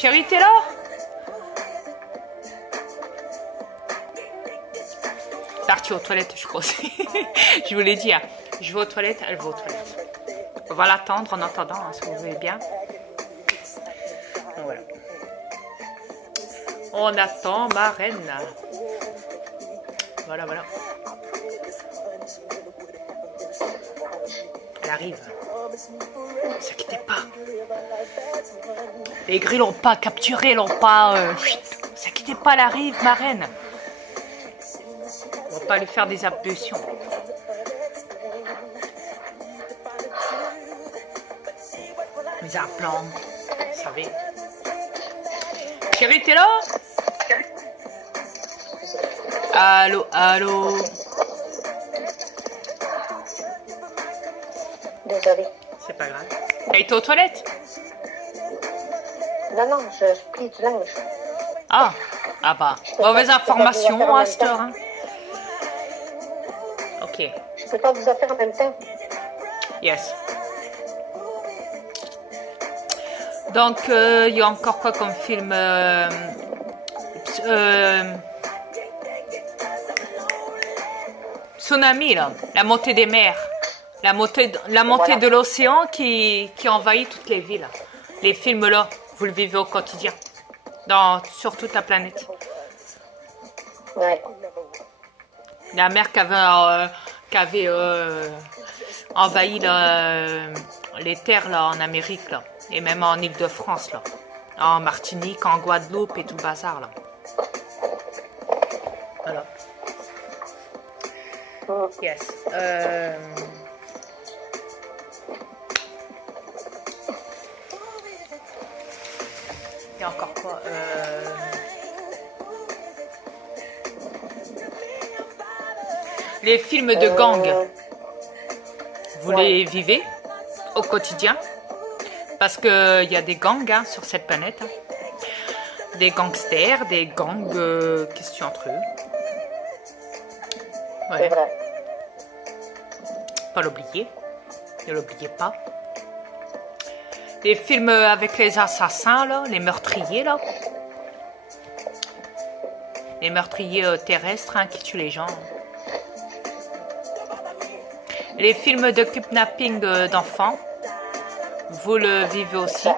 Chérie, t'es là? Partie aux toilettes, je crois. Je vous l'ai dit, hein. Je vais aux toilettes, elle va aux toilettes. On va l'attendre en attendant, hein, si vous voulez bien. Voilà. On attend ma reine. Voilà, voilà. Elle arrive. Ne vous inquiétez pas. Les grilles l'ont pas capturé, l'ont pas... Ne vous inquiétez pas, elle arrive, ma reine. On va pas lui faire des ablutions. Mes implants, vous savez. Chérie, t'es là? Allô, allô. Désolée. C'est pas grave. T'as été aux toilettes? Non, non, je plie du linge. Ah, ah bah, mauvaise information à cette heure. Hein. Ok. Je peux pas vous offrir en même temps. Yes. Donc, il y a encore quoi comme film Tsunami, là. La montée des mers. La montée de l'océan qui envahit toutes les villes. Les films là, vous le vivez au quotidien. Sur toute la planète. Ouais. La mer qui avait envahi les terres là, en Amérique là, et même en Île-de-France là, en Martinique, en Guadeloupe et tout le bazar là. Voilà. Yes. Il y a encore quoi? Les films de gang, vous les vivez au quotidien? Parce qu'il y a des gangs hein, sur cette planète. Hein. Des gangsters, des gangs questions entre eux. Ouais. Pas l'oublier. Ne l'oubliez pas. Les films avec les assassins, là, les meurtriers, là. Les meurtriers terrestres hein, qui tuent les gens. Les films de kidnapping d'enfants, vous le vivez aussi.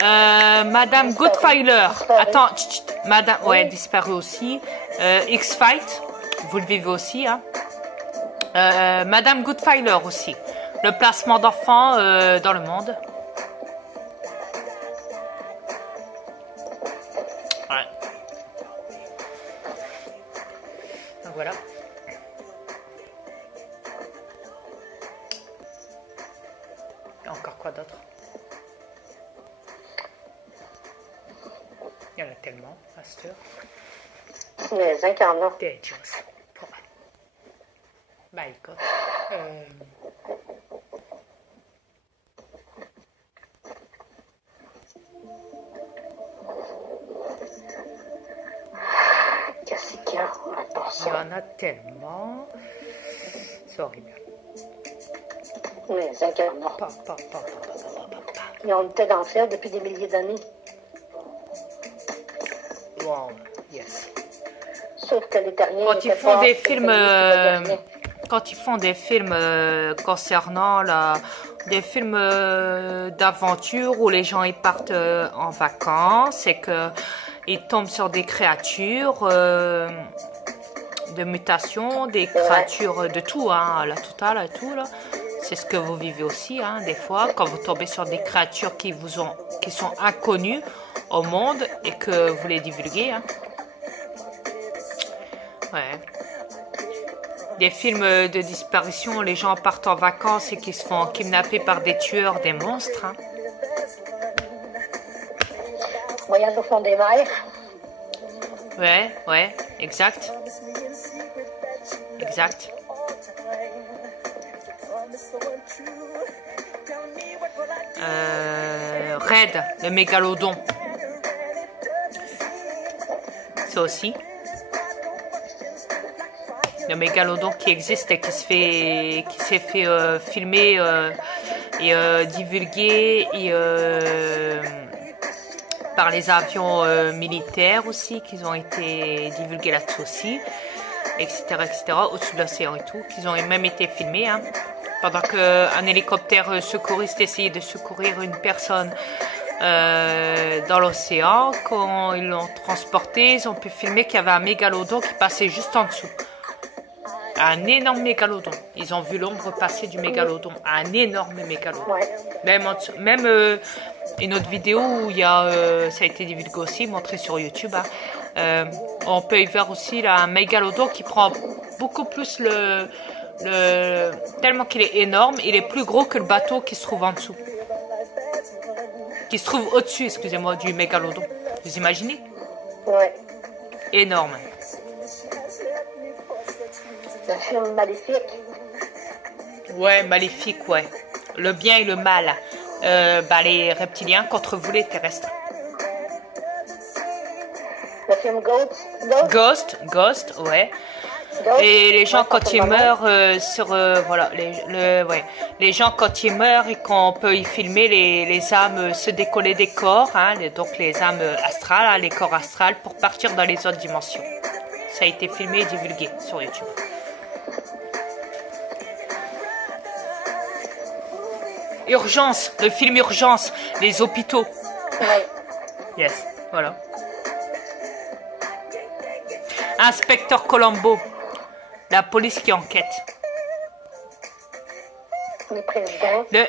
Madame Goodfiler, attends, Madame, ouais, disparue aussi. X-Fight, vous le vivez aussi. Hein. Madame Goodfiler aussi. Le placement d'enfants dans le monde. Ouais. Donc voilà. Il y a encore quoi d'autre? Il y en a tellement, à cette heure. Les incarnants. Dangerous. Bah écoute. Qu'est-ce qu'il y a? Il y en a tellement. C'est horrible. Les incarnants. Ils ont été dans le ciel depuis des milliers d'années. Wow, yes. Sauf que les terriens quand ils font des films, quand ils font des films concernant des films d'aventure où les gens ils partent en vacances et que ils tombent sur des créatures de mutation, des créatures de tout, hein, la totale et tout là. C'est ce que vous vivez aussi, hein, des fois, quand vous tombez sur des créatures qui sont inconnues au monde et que vous les divulguez. Hein. Ouais. Des films de disparition, les gens partent en vacances et qui se font kidnapper par des tueurs, des monstres. Hein. Voyage au fond des mers. Ouais, exact. Exact. Red, le mégalodon. Ça aussi. Le mégalodon qui existe et qui s'est fait filmer et divulgué et par les avions militaires aussi, qu'ils ont été divulgués là-dessus aussi, etc., au-dessus de l'océan et tout, qu'ils ont même été filmés, hein, pendant qu'un hélicoptère secouriste essayait de secourir une personne dans l'océan. Quand ils l'ont transporté, ils ont pu filmer qu'il y avait un mégalodon qui passait juste en dessous. Un énorme mégalodon. Ils ont vu l'ombre passer du mégalodon. Un énorme mégalodon. Même une autre vidéo où il y a, ça a été divulgué aussi, montré sur YouTube. Hein. On peut y voir aussi là, un mégalodon qui prend beaucoup plus tellement qu'il est énorme, il est plus gros que le bateau qui se trouve en dessous. Qui se trouve au-dessus, excusez-moi, du mégalodon. Vous imaginez? Ouais. Énorme. Le film Maléfique. Ouais, maléfique, ouais. Le bien et le mal. Les reptiliens contre vous, les terrestres. Le film Ghost, ouais. Et les gens quand ils meurent voilà, les gens quand ils meurent et qu'on peut y filmer les âmes se décoller des corps, hein, donc les âmes astrales, hein, les corps astrales pour partir dans les autres dimensions. Ça a été filmé et divulgué sur YouTube. Urgence, le film Urgence, les hôpitaux. Ouais. Yes, voilà. Inspecteur Colombo, la police qui enquête. Le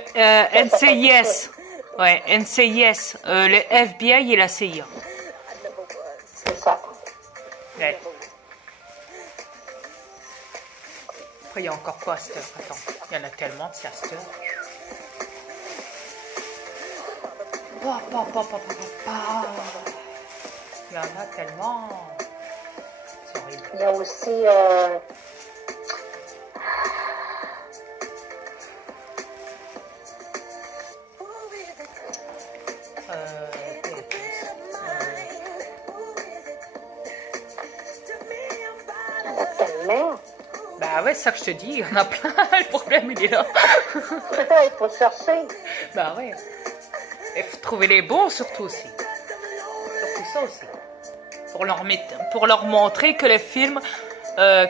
NCIS, ouais, NCIS, le FBI et la CIA. C'est ça. Ouais. Après, il y a encore quoi à cette heure? Attends, il y en a tellement, c'est à cette heure. Il y en a tellement. C'est horrible. Il y a aussi tellement. Bah ouais, c'est ça que je te dis, il y en a plein, le problème il est là. Il faut chercher. Bah ouais. Il faut trouver les bons surtout aussi. Surtout ça aussi. Pour leur montrer que les films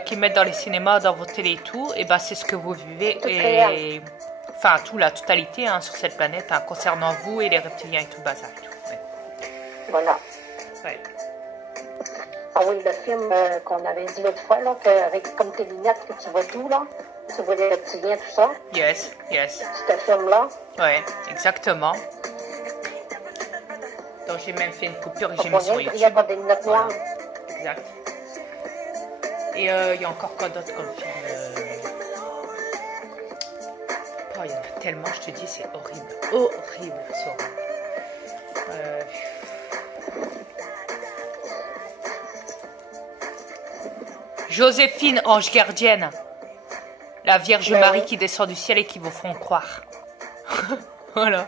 qu'ils mettent dans les cinémas, dans vos télés et tout, et ben c'est ce que vous vivez. Et enfin tout, la totalité hein, sur cette planète, hein, concernant vous et les reptiliens et tout le bazar. Ouais. Voilà. Ouais. Ah oui, le film qu'on avait dit l'autre fois, là, avec comme tes lunettes que tu vois tout, là. Tu vois les reptiliens, tout ça. Yes. Ce film-là. Ouais, exactement. Donc j'ai même fait une coupure et j'ai mis sur YouTube. Il y a pas des lunettes noires. Voilà. Exact. Et il y a encore quoi d'autre comme film Oh, il y en a tellement, je te dis, c'est horrible. Horrible, c'est horrible. Joséphine, ange gardienne. La Vierge Marie qui descend du ciel et qui vous font croire. Voilà.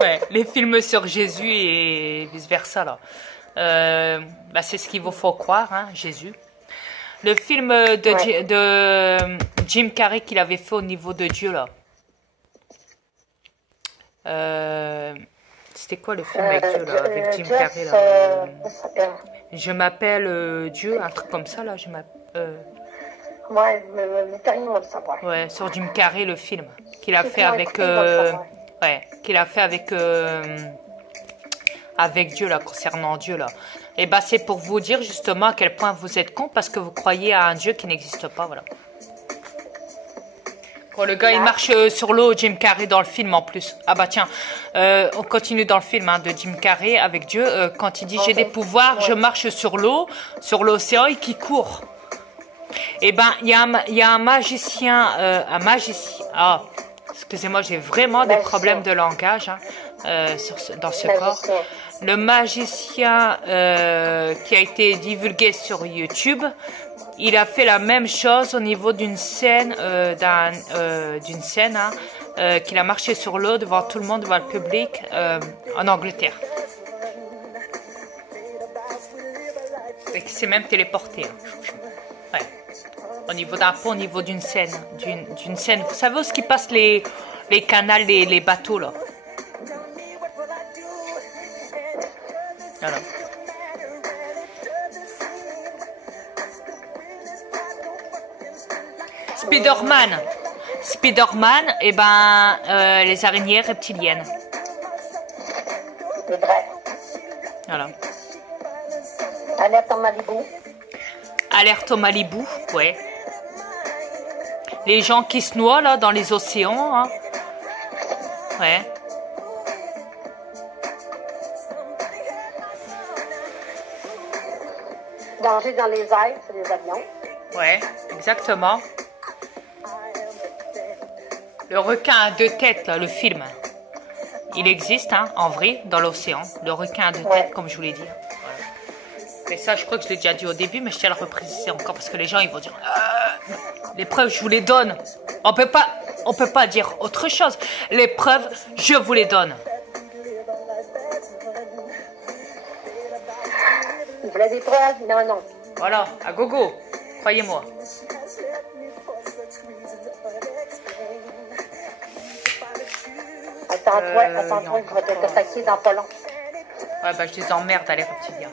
Ouais, les films sur Jésus et vice-versa, là. C'est ce qu'il vous faut croire, hein, Jésus. Le film de Jim Carrey qu'il avait fait au niveau de Dieu, là. C'était quoi le film avec Dieu, là, avec Jim Carrey, là Je m'appelle Dieu, un truc comme ça, là. Ouais, l'Italien va le savoir. Ouais, sur Jim Carrey, le film qu'il a fait avec... qu'il a fait avec Dieu, là, concernant Dieu, là. Et bah, c'est pour vous dire, justement, à quel point vous êtes con parce que vous croyez à un Dieu qui n'existe pas, voilà. Quand le gars, il marche sur l'eau, Jim Carrey, dans le film, en plus. Ah bah tiens, on continue dans le film hein, de Jim Carrey avec Dieu. Quand il dit, j'ai des pouvoirs, je marche sur l'eau, sur l'océan, et qui court. Eh ben, il y a un magicien, ah, excusez-moi, j'ai vraiment des problèmes de langage hein, dans ce corps. Le magicien qui a été divulgué sur YouTube, il a fait la même chose au niveau d'une scène, qu'il a marché sur l'eau devant tout le monde, devant le public, en Angleterre. Et qui s'est même téléporté. Hein. Ouais. Au niveau d'un pont, au niveau d'une scène. D'une scène. Vous savez où ce qui passe les canals, les bateaux, là? Voilà. Spider-Man. Spider-Man, et ben, les araignées reptiliennes. C'est vrai. Voilà. Alerte en Malibu. Alerte au Malibu, ouais. Les gens qui se noient, là, dans les océans, hein. Ouais. Danger dans les airs, c'est les avions. Ouais, exactement. Le requin à deux têtes, là, le film. Il existe, hein, en vrai, dans l'océan. Le requin à deux têtes, comme je vous l'ai dit. Voilà. Et ça, je crois que je l'ai déjà dit au début, mais je tiens à le repréciser encore parce que les gens, ils vont dire les preuves, je vous les donne. On peut pas dire autre chose. Les preuves, je vous les donne. Vous voulez des preuves? Non, non. Voilà, à gogo, croyez-moi. Attends-toi, je vais t'attaquer dans pas long. Ouais, bah je les emmerde à les reptiliens.